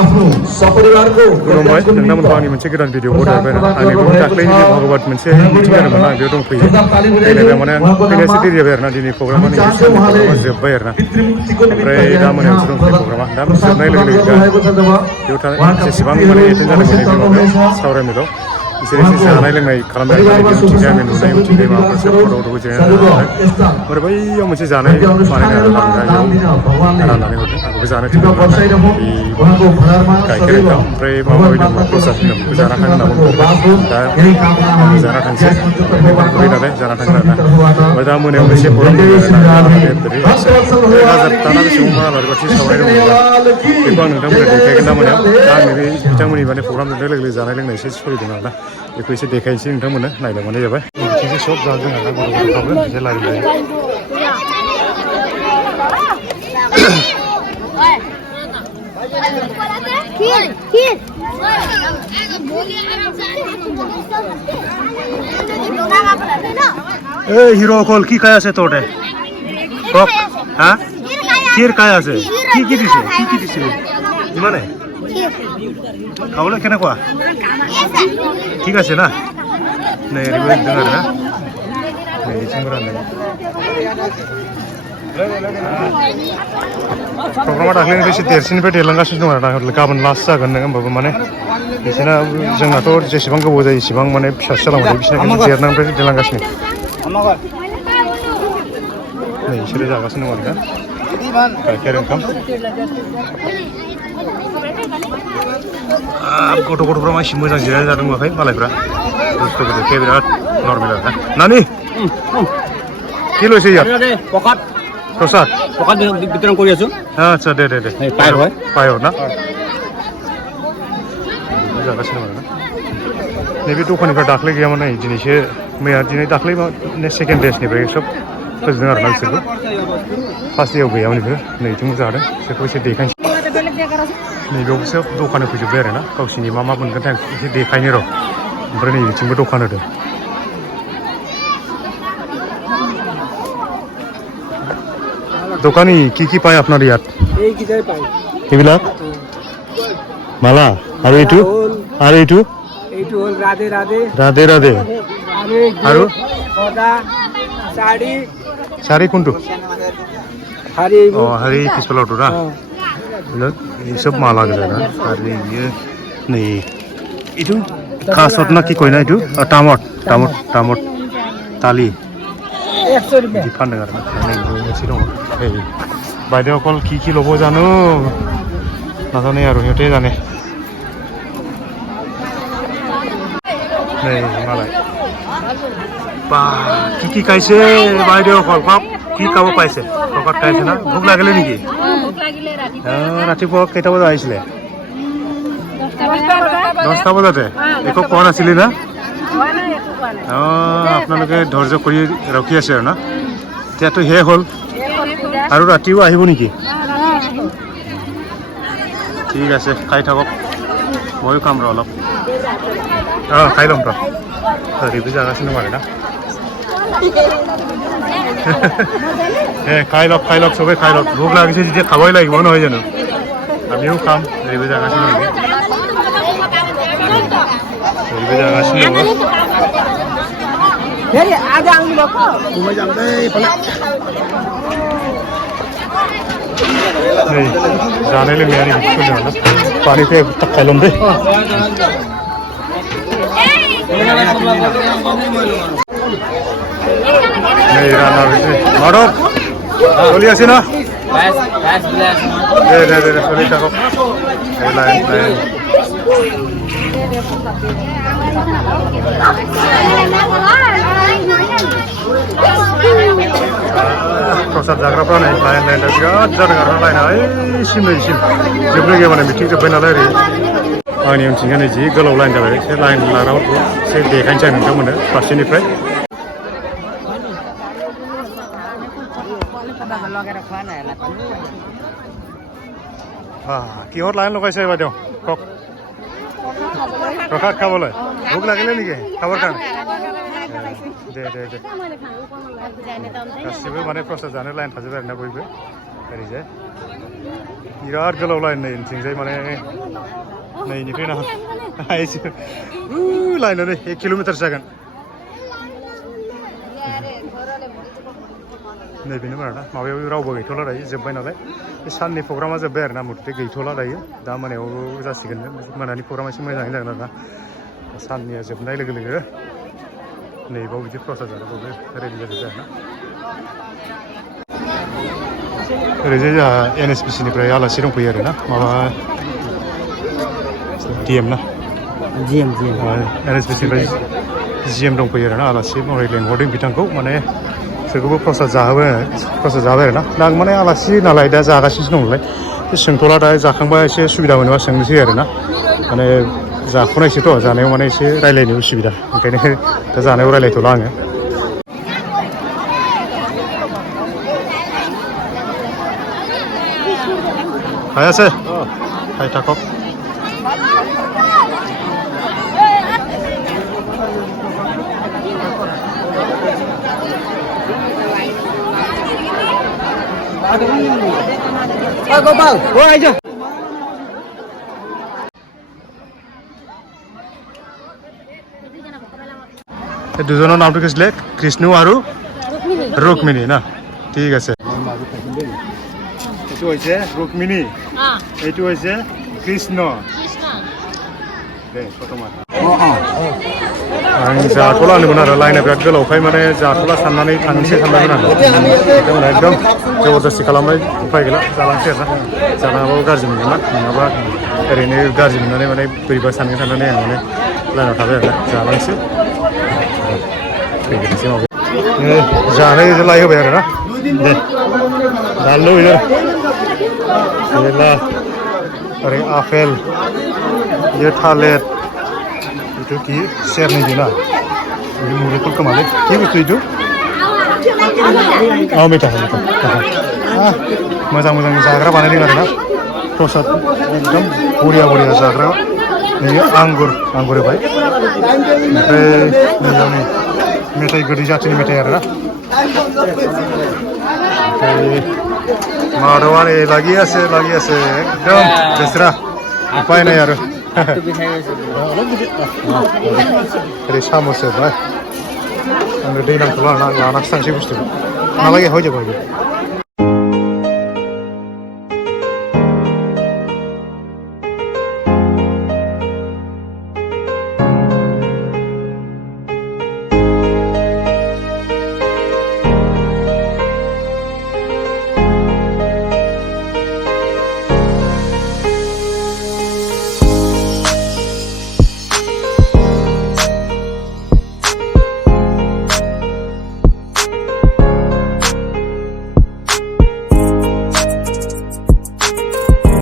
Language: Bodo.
आफ्नो सपरिवार को खुलुमबाय नोंथांमोनखौ आंनि मोनसे गोदान भिडिअ हरबाय आंनि बेखौ दाख्लैनि भगवत मोनसे मिटिं जादोंमोन आं बेयाव दंफैयो फैनायबा माने फैनायसो देरि जाबाय आरोना दिनै प्रग्रामा नैजि साननि प्रग्रामा जोब्बाय आरोना ओमफ्राय दा मोनायावसो दंफैयो प्रग्रामा दा जोबनाय लोगो लोगो दा बेयाव थानाय जेसेबां माने एटेन्ड जादोंमोन नैबे माबायाव सावरायमेलाव बिसोर एसे जानाय लोंनाय खालामबाय आरोना नैबे उनथिंजाय आङो नुनाय उनथिंजाय माबाफोरसो फट'फोरखौ जिरायनानै थादों ओमफ्राय बैयाव मोनसे जानाय बानायनो लांग्रा बेयाव राननानै हरदों आंखौबो जानो थिनदोंमोन आरोना बे गाइखेर ओंखाम ओमफ्राय माबा माबि दंमोन प्रसाद होनदों बेखौ जाना थांगोन होनना बुंदों दा आंबो जाना थांसै ओंखाम उखैबाय नालाय जाना थांगोन आरोना ओमफ्राय दा मोनायाव मोनसे प्रग्राम दंमोन आरोना बेरे हाजारथा बेसेबांबा आलारि बाथि सावनाय दंमोन बेखौ आं नोंथांमोननो देखायगोन दा मोनायाव दा आं नैबे बिथांमोननि माने प्रग्राम जोबनाय लोगो लोगो जानाय लोंनाय एसे सोलिदों आरोना बेखौ एसे देखायनोसै नोंथांमोननो नायलांबानो जाबाय बिथिंसो सब जादों आरोना गथ'फ्राबो एसे लारिलायो হিরো কল কি খাই আছে তোরে কক হ্যাঁ ক্ষীর খাই আছে কি দিছে ইমানে খাবলে কেনেকুৱা ঠিক আছে না नै ओरैबो एकदम आरोना नै बिथिंबो रानदों प्रग्रामा दाख्लैनिफ्राय एसे देरसिननिफ्राय देरलांगासिनो दं आरोना गाबोन लास्ट जागोन होमबाबो माने बिसोरना जोंनाथ' जेसेबां गोबाव जायो इसेबां माने फिसा जालांबाय बिसोरना खिन्थु देरनायनिफ्राय देरलांगासिनो नै बिसोरो जागासिनो दं आरोना गाइखेर ओंखाम गथ'फ्रा मानसि मोजां जिरायनानै जादों नुवाखै मालायफ्रा बुस्थुखौ देखाय बिराद नर्मेल आरोना नानि কি লৈছে ইয়াত প্ৰসাদ বিতৰণ কৰি আছো আচ্ছা দে পায়স না जागासिनो आरोना नैबे दखाननिफ्राय दाख्लै गैयामोन नै दिनैसो मैया दिनै दाख्लै सेकेन्ड डेसनिफ्राय सब फोजोबदों आरोना बिसोरबो फार्स्ट डेआव गैयामोन बेफोर नैथिंबो जादों बिसोरखौ एसे देखायनोसै नैबेयावसो दखान होफैजोब्बाय आरोना गावसिनि मा मोनगोन एसे देखायनो र' ओमफ्राय नैबेथिंबो दखान होदों দোকানী কি পায় আপোনাৰ ইয়াত এইকেইটাই পায় এইবিলাক মালা আৰু এইটো এইটো হ'ল ৰাধে ৰাধে আৰু শাড়ী কোনটো শাড়ী পিছফালৰটো না এই চব মালা গেছে না আৰু नै এইটো খাচত না কি কয় না এইটো তামত তালি बिदि फानदों आरोना मोनसे दङ এই বাইদেউ অকল কি ল'ব জানো নাজানে আৰু সিহঁতে জানে नै মালায় বা কি খাইছে বাইদেউ অকল কওক কি খাব পাইছে ককাত খাইছে না ভোক লাগিলে নেকি ৰাতিপুৱা কেইটা বজাত আহিছিলে 10টা বজাতে একো কোৱা নাছিলি না আপোনালোকে ধৈৰ্য কৰি ৰখি আছে আৰু না এতিয়াতো শেষ হ'ল আৰু ৰাতিও আহিব নেকি ঠিক আছে খাই থাকক ময়ো খাম ৰ অলপ খাই ল'ম ৰ হেৰিবো জাগাছিনো মানে না খাই লওক চবেই খাই লওক ভোক লাগিছে যেতিয়া খাবই লাগিব নহয় জানো আমিও খাম হেৰিবো জাগাছিনো जाने लोंनायानो बिदिखौ पानिखौ खाय लम दे नै राना माधव चलि আছে না दे चलि থাকক प्रसाद जाग्राफ्रा नै लाइन बिराद जादों आरोना लाइना ओइसिम जोबनो गैया माने मिटिं जोब्बाय नालाय ओरै आंनि उनथिंजाय नै जि गोलाव लाइन जाबाय एसे लाइन लाग्राफोरखौ एसे देखायनोसै आं नोंथांमोननो फारसेनिफ्राय কিহত লাইন লগাইছে বাইদেউ কওক প্ৰসাদ খাবলৈ ভোক লাগিলে নেকি খাবৰ কাৰণে दे गासिबो माने प्रसाद जानो लाइन थाजोब्बाय आरोना बयबो ओरैजाय बिराद गोलाव लाइन नै थिंजाय माने नैनिफ्राय ना लाइनानो 1 किल'मिटार जागोन नैबेनो आरोना माबायाव रावबो गैथ'ला दायो जोब्बाय नालाय बे साननि प्रग्रामा जोब्बाय आरोना मथथे गैथ'ला दायो दा मोनायाव जासिगोन मोनानि प्रग्रामा एसे मोजाङै जागोन आरोना साननिया जोबनाय लोगो लोगो नैबाव बिदि प्रसाद जानायबावबो रेडि जाजोब्बाय आरोना ओरैजाय जोंहा NSPC निफ्राय आलासि दंफैयो आरोना माबा DM ना GM NSPC निफ्राय GM दंफैयो आरोना आलासि महरै लेंहरदों बिथांखौ माने बिसोरखौबो प्रसाद जाबाय आरोना दा आं माने आलासि नालाय दा जागासिनो दं नालाय सोंथ'ला दा जाखांबा एसे सुबिदा मोनोबा सोंनोसै आरोना माने जाफुनायसोथ' जानायाव माने एसे रायलायनो उसुबिदा ओंखायनो दा जानायाव रायलायथ'ला आङो हायासै हाय थाखब Gopal, oh aja. দুজনৰ নামটো কি আছিলে কৃষ্ণ আৰু ৰুক্মিণী না ঠিক আছে এইটো হৈছে ৰুক্মিণী এইটো হৈছে কৃষ্ণ दे फट'मान आं जाथ'ला होनोमोन आरो लाइना बिराद गोलावखाय माने जाथ'ला साननानै थांनोसै सानदोंमोन आरो बिथांमोना एकदम जबरदस्ति खालामबाय उफाय गैला जालांसै आरोना जालाङाबाबो गाज्रि मोनगोन ना नङाबा ओरैनो गाज्रि मोननानै माने बोरैबा साननानै आं माने लाइनाव थाबाय आरोना जालांसै फैग्रोनोसै माबा जानाय लायहोबाय आरोना दे दानलु गैला ओरै आपेल ये थालिर itu ki serni dina ini murid kemana ki buku itu oh meja मोजां जाग्रा बानायदों आरोना प्रसाद एकदम बरिया जाग्रा नै आंगुर होबाय ओमफ्राय मेथाइ गोदै जाथिनि मेथाइ आरोना माधवा नै लागि আছে एकदम बेसरा उपाय নাই आरो ओरै सामस होबाय आंनो दै नांथ'ला आं लानासो थांसै बुस्थुखौ नालागे हय जाबाय